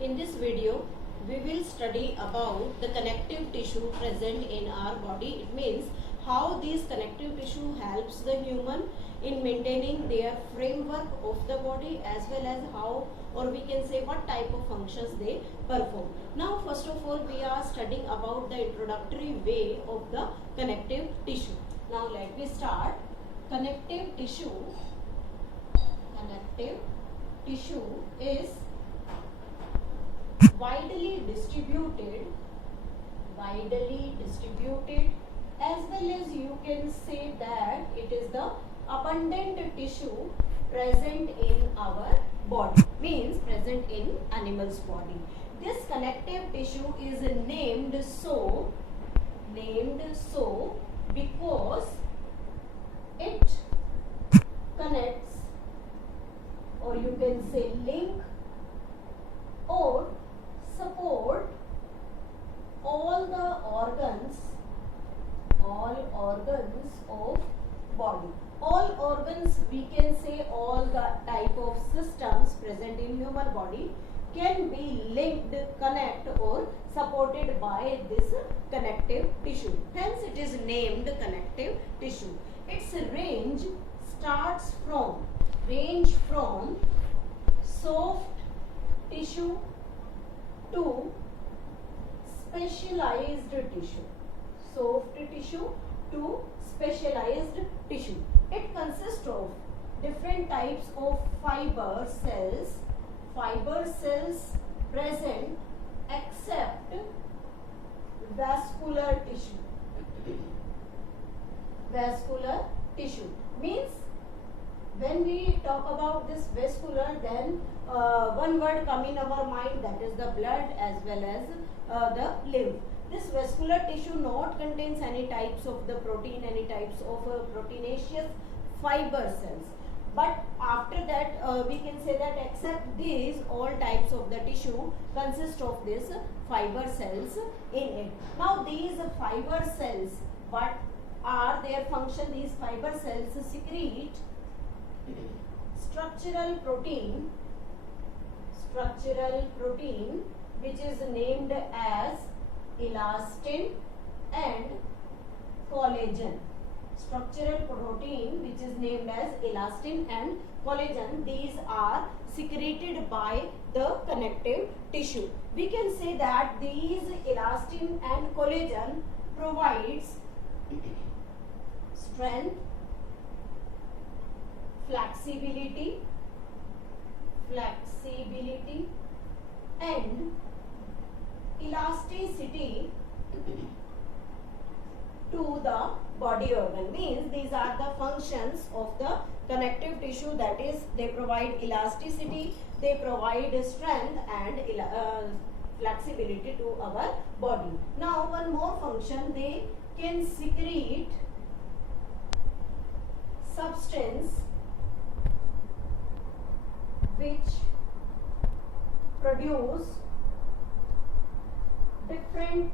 In this video, we will study about the connective tissue present in our body. It means how these connective tissue helps the human in maintaining their framework of the body, as well as how, or we can say what type of functions they perform. Now first of all, we are studying about the introductory way of the connective tissue. Now let me start. Connective tissue is widely distributed, as well as you can say that it is the abundant tissue present in our body, means present in animal's body. This connective tissue is named so because it connects, or you can say link or support all organs of body. All organs, we can say all the type of systems present in human body can be linked, connect or supported by this connective tissue. Hence it is named connective tissue. Its range starts from soft tissue to specialized tissue. Soft tissue to specialized tissue. It consists of different types of fiber cells present except vascular tissue. Means when we talk about this vascular, then one word come in our mind, that is the blood as well as the lymph. This vascular tissue not contains any types of the protein, any types of proteinaceous fiber cells. But after that, we can say that except these, all types of the tissue consist of this fiber cells in it. Now these fiber cells, what are their function? These fiber cells secrete structural protein which is named as elastin and collagen. Structural protein which is named as elastin and collagen, these are secreted by the connective tissue. We can say that these elastin and collagen provides strength, flexibility and elasticity to the body organ. Means these are the functions of the connective tissue, that is they provide elasticity, they provide strength and flexibility to our body. Now one more function, they can secrete substance which produce different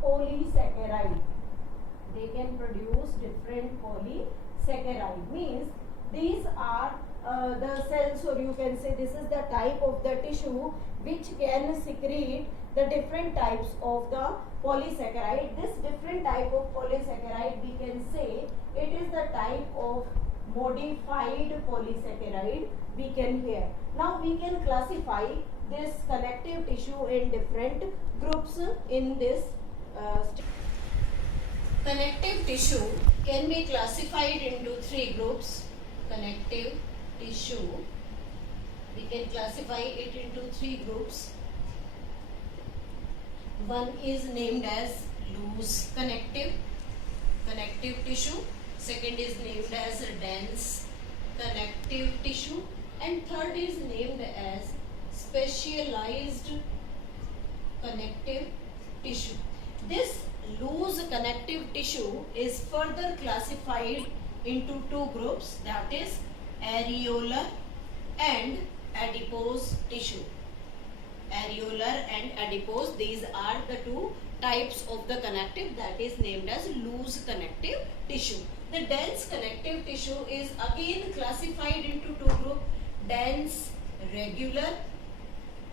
polysaccharide. They can produce different polysaccharide. Means these are the cells, or you can say this is the type of the tissue which can secrete the different types of the polysaccharide. This different type of polysaccharide, we can say it is the type of modified polysaccharide we can hear. Now we can classify this connective tissue in different groups in this connective tissue can be classified into three groups. Connective tissue, we can classify it into three groups. One is named as loose connective tissue. Second is named as dense connective tissue, and third is named as specialized connective tissue. This loose connective tissue is further classified into two groups, that is areolar and adipose tissue. Areolar and adipose, these are the two types of the connective that is named as loose connective tissue. The dense connective tissue is again classified into two groups, dense regular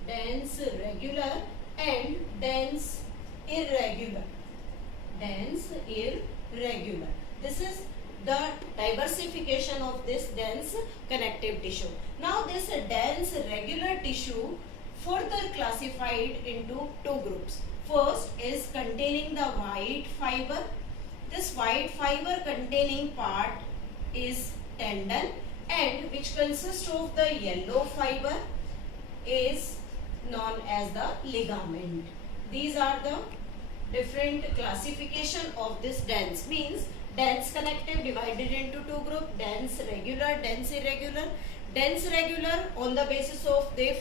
dense regular and dense irregular. Dense irregular. This is the diversification of this dense connective tissue. Now this dense regular tissue further classified into two groups. First is containing the white fiber. This white fiber containing part is tendon, and which consists of the yellow fiber is known as the ligament. These are the different classification of this dense. Means dense connective divided into two groups: dense regular, dense irregular. Dense regular on the basis of the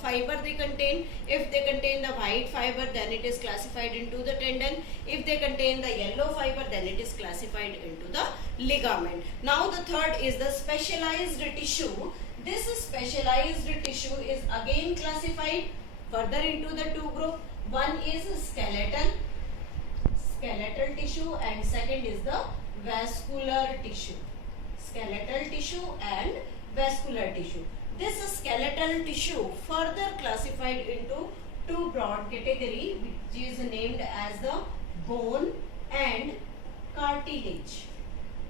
fiber they contain. If they contain the white fiber, then it is classified into the tendon. If they contain the yellow fiber, then it is classified into the ligament. Now the third is the specialized tissue. This specialized tissue is again classified further into the two groups. One is skeletal tissue, and second is the vascular tissue. Skeletal tissue and vascular tissue. This skeletal tissue further classified into two broad categories, which is named as the bone and cartilage.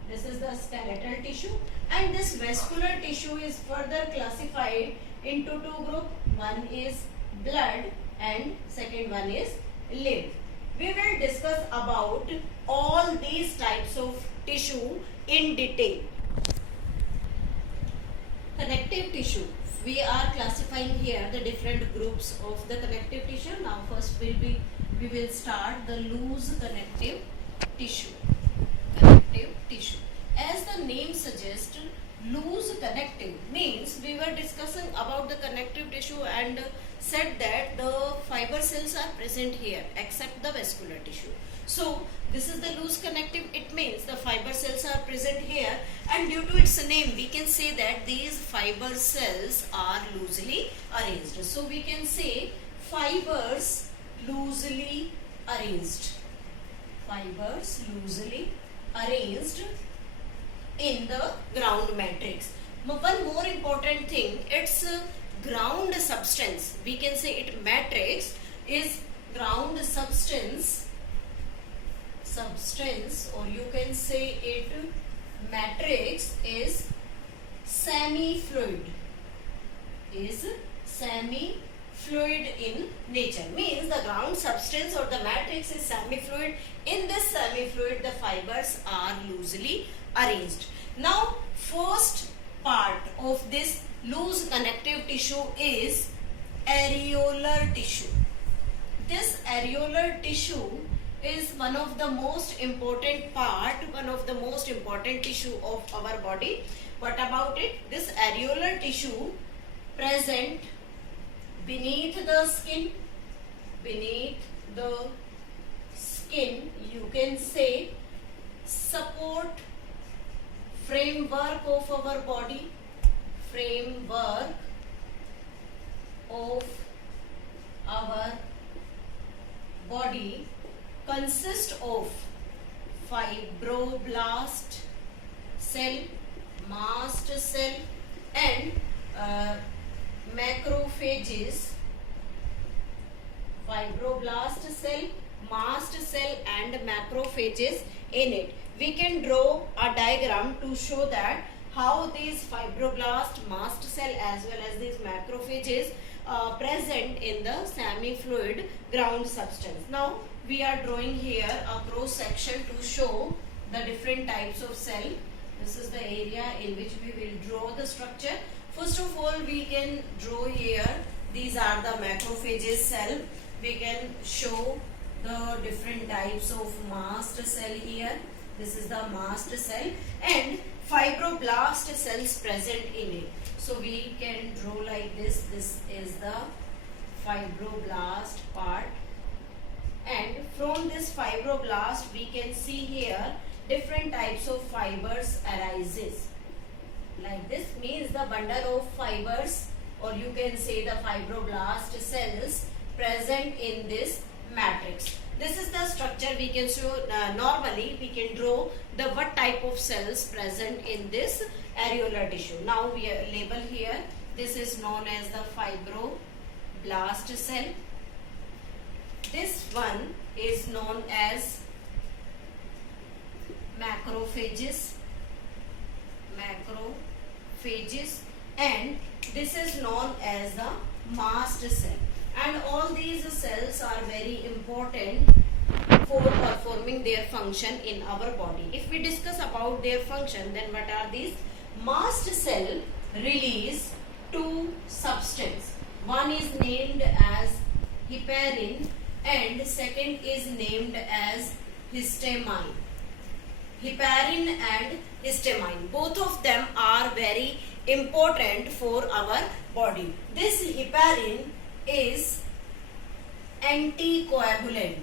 This is the skeletal tissue, and this vascular tissue is further classified into two groups. One is blood and second one is lymph. We will discuss about all these types of tissue in detail. Connective tissue. We are classifying here the different groups of the connective tissue. Now first we will start the loose connective tissue. Connective tissue. As the name suggests, loose connective means we were discussing about the connective tissue and said that the fiber cells are present here except the vascular tissue. So this is the loose connective. It means the fiber cells are present here, and due to its name we can say that these fiber cells are loosely arranged. So we can say fibers loosely arranged. Fibers loosely arranged in the ground matrix. One more important thing, its ground substance, we can say it matrix is ground substance, or you can say it matrix is semi-fluid. Is semi-fluid in nature. Means the ground substance or the matrix is semi-fluid. In this semi-fluid, the fibers are loosely arranged. Now first part of this loose connective tissue is areolar tissue. This areolar tissue is one of the most important part, one of the most important tissue of our body. What about it? This areolar tissue present beneath the skin. Beneath the skin, you can say support framework of our body. Framework of our body consists of fibroblast cell, mast cell and macrophages. Fibroblast cell, mast cell and macrophages in it. We can draw a diagram to show that how these fibroblast, mast cell as well as these macrophages present in the semi-fluid ground substance. Now we are drawing here a cross section to show the different types of cell. This is the area in which we will draw the structure. First of all, we can draw here, these are the macrophages cell. We can show the different types of mast cell here. This is the mast cell and fibroblast cells present in it. So we can draw like this. This is the fibroblast part, and from this fibroblast we can see here different types of fibers arises. Like this means the bundle of fibers, or you can say the fibroblast cells present in this matrix. This is the structure we can show. Normally we can draw the what type of cells present in this areolar tissue. Now we label here, this is known as the blast cell. This one is known as macrophages, and this is known as the mast cell. And all these cells are very important for performing their function in our body. If we discuss about their function, then what are these? Mast cell release two substances. One is named as heparin and second is named as histamine. Heparin and histamine, both of them are very important for our body. This heparin is anticoagulant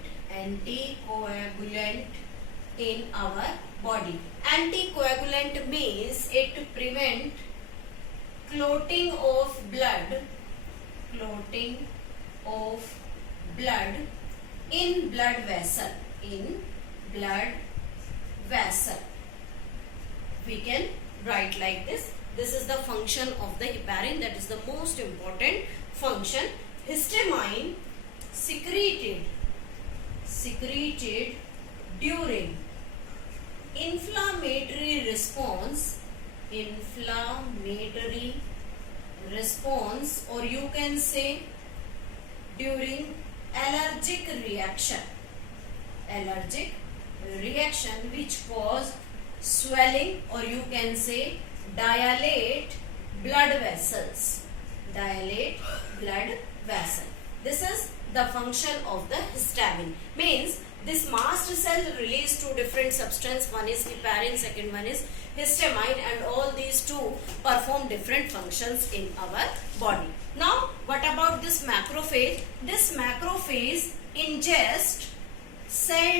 in our body. Anticoagulant means it prevent clotting of blood in blood vessel. We can write like this. This is the function of the heparin, that is the most important function. Histamine secreted during inflammatory response, or you can say during allergic reaction which cause swelling, or you can say dilate blood vessels. This is the function of the histamine. Means this mast cell release two different substances. One is heparin, second one is histamine, and all these two perform different functions in our body. Now, what about this macrophage? This macrophage ingest cell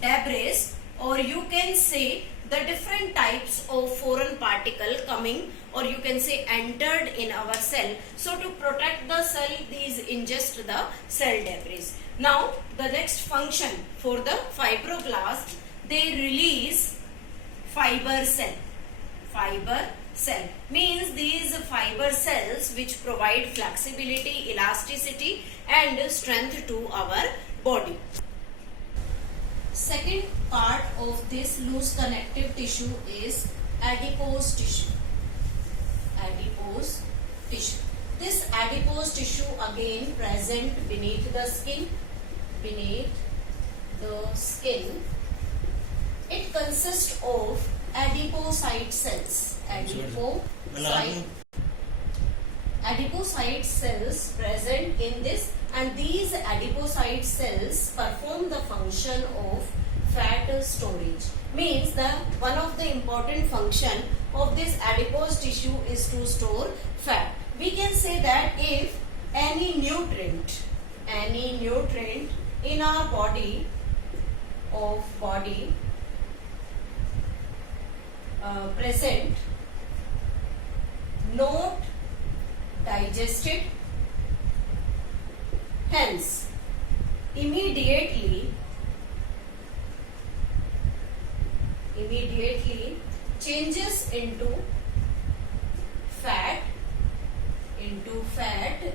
debris, or you can say the different types of foreign particle coming, or you can say entered in our cell. So to protect the cell, these ingest the cell debris. Now the next function for the fibroblast, they release fiber cell means these fiber cells which provide flexibility, elasticity and strength to our body. Second part of this loose connective tissue is adipose tissue. This adipose tissue again present beneath the skin. It consists of adipocyte cells. Adipocyte cells present in this, and these adipocyte cells perform the function of fat storage. Means one of the important function of this adipose tissue is to store fat. We can say that if any nutrient in our body present, not digested, hence immediately changes into fat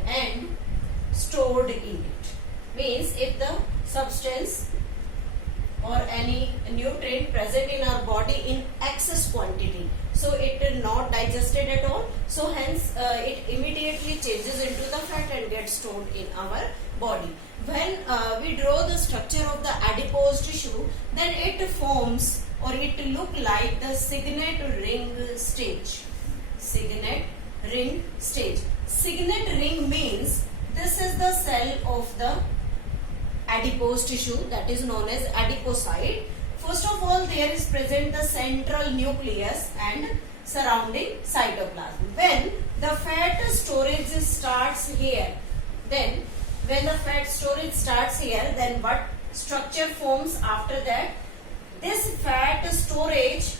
and stored in it. Means if the substance or any nutrient present in our body in excess quantity, so it is not digested at all, so hence it immediately changes into the fat and gets stored in our body. When we draw the structure of the adipose tissue, then it forms, or it look like the signet ring stage. Signet ring means this is the cell of the adipose tissue, that is known as adipocyte. First of all, there is present the central nucleus and surrounding cytoplasm. When the fat storage starts here, then what structure forms after that? This fat storage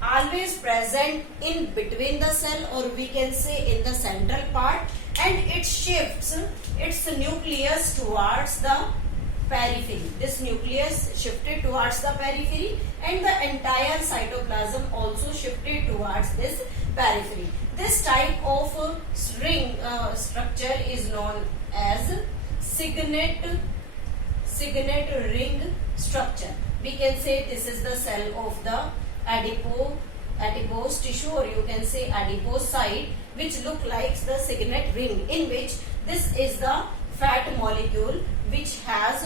always present in between the cell, or we can say in the central part, and it shifts its nucleus towards the periphery. This nucleus shifted towards the periphery and the entire cytoplasm also shifted towards this periphery. This type of ring structure is known as signet ring structure. We can say this is the cell of the adipose tissue, or you can say adipocyte, which look like the signet ring, in which this is the fat molecule which has